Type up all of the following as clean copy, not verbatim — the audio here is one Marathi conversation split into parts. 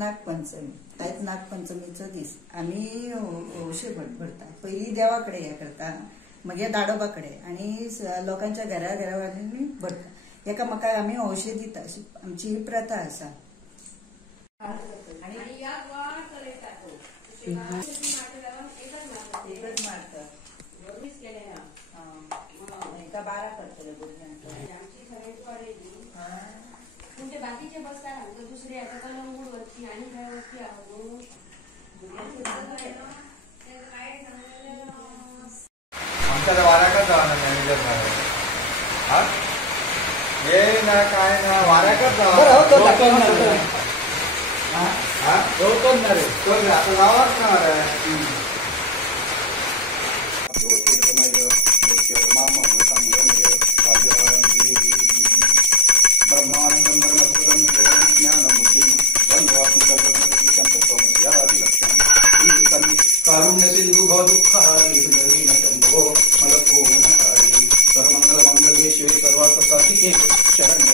नागपंचमी. आयज नागपंचमीचो दीस. आमी हौशे भरता. पयलीं देवा कडेन हें करता, मागीर दाडोबा कडेन आनी लोकांच्या घरा घरांनी भरता. एकामेकाक आमी हौशे दिता. आमची ही प्रथा आसा. एकच मारता. एका 12 करतले तुमचे बाकीचे बसता सांगतो दुसरे आता कलंगूट वरची आणि काय वरची आमच्या वाऱ्याकच जावा मॅनेजर हा ये ना काय ना वाऱ्याकच जावा आता जावाच ना रे. कारुण्य सिंधु दुःखहारी सुंदरी शंभो मलको मनकारी सर्वमंगल मंगले शिवे सर्वार्थ साधिके शरण्य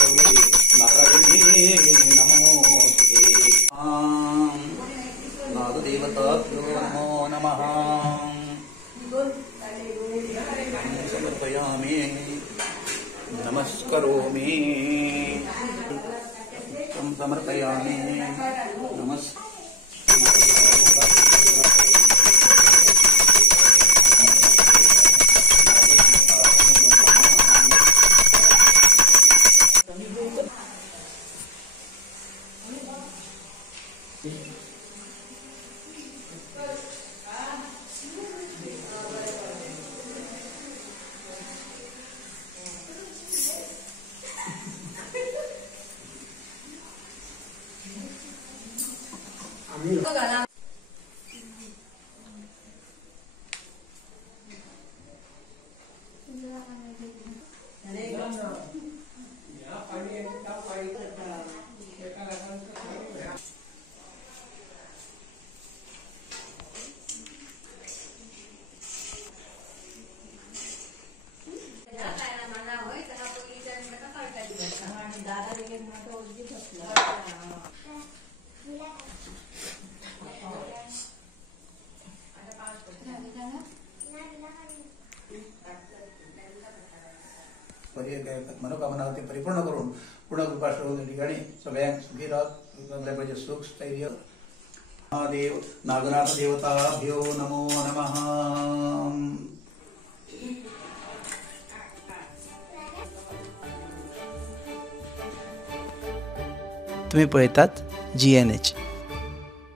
गौरी नारायणी नमोस्तुते. नागदेवताभ्यो नमो नमः. समर्पयामि नमस्करोमि समर्पयामि नमस्कार. मनोकामना ते परिपूर्ण करून पूर्ण कृपाश्रवण ठिकाणी सगळ्यांक सुखी राहत पाहिजे. सुख स्थैर्य. महादेव नागनाथ देवताभ्यो नमो नमः. तुम्ही पळयतात GNH.